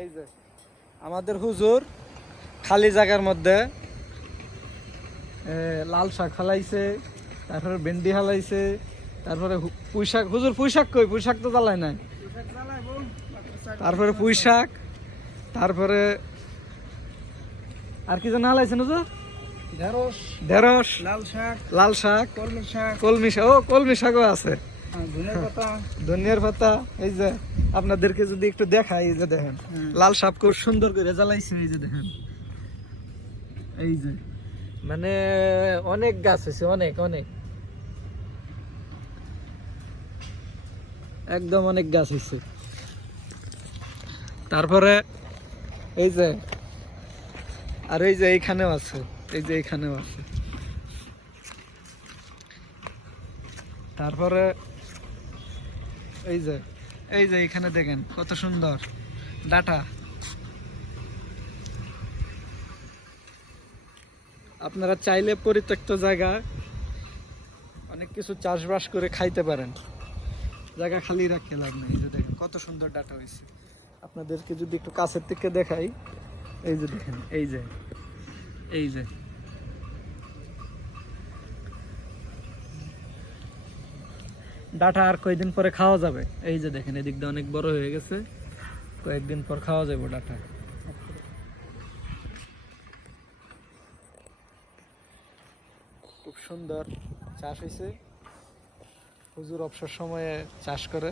এই যে আমাদের হুজুর খালি জায়গার মধ্যে লাল শাক ফালাইছে, তারপরে ভেন্ডি হালাইছে, তারপরে পুঁই শাক। হুজুর পুঁই শাক কই? পুঁই শাক তো জ্বালায় নাই। তারপরে পুঁই শাক, তারপরে আর কি যেন হালাইছেন হুজুর? ঢেঁড়স, ঢেঁড়স, লাল শাক, লাল শাক, কলমি শাক, কলমি শাক। ও কলমি শাকও আছে, ধনিয়ার পাতা, ধনিয়ার পাতা। এই যে আপনাদেরকে যদি একটু দেখাই, এই যে দেখেন লাল শাক খুব সুন্দর করে জ্বালাইছে। এই যে দেখেন, এই যে মানে অনেক গাছ হয়েছে, অনেক অনেক, একদম অনেক গাছ হয়েছে। তারপরে এই যে আর এই যে এইখানেও আছে, এই যে এইখানেও আছে। তারপরে এই যে এইখানে দেখেন কত সুন্দর ডাটা। আপনারা চাইলে পরিত্যক্ত জায়গা অনেক কিছু চাষবাস করে খাইতে পারেন, জায়গা খালি রাখতে লাভ নেই। এই যে দেখেন কত সুন্দর ডাটা হয়েছে। আপনাদেরকে যদি একটু কাছের থেকে দেখাই, এই যে দেখেন, এই যে এই যে ডাটা আর কয়েকদিন পরে খাওয়া যাবে। এই যে দেখেন এদিক দিয়ে অনেক বড় হয়ে গেছে, কয়েকদিন পর খাওয়া যাবে ডাটা। খুব সুন্দর চাষ হয়েছে। হুজুর অবসর সময়ে চাষ করে।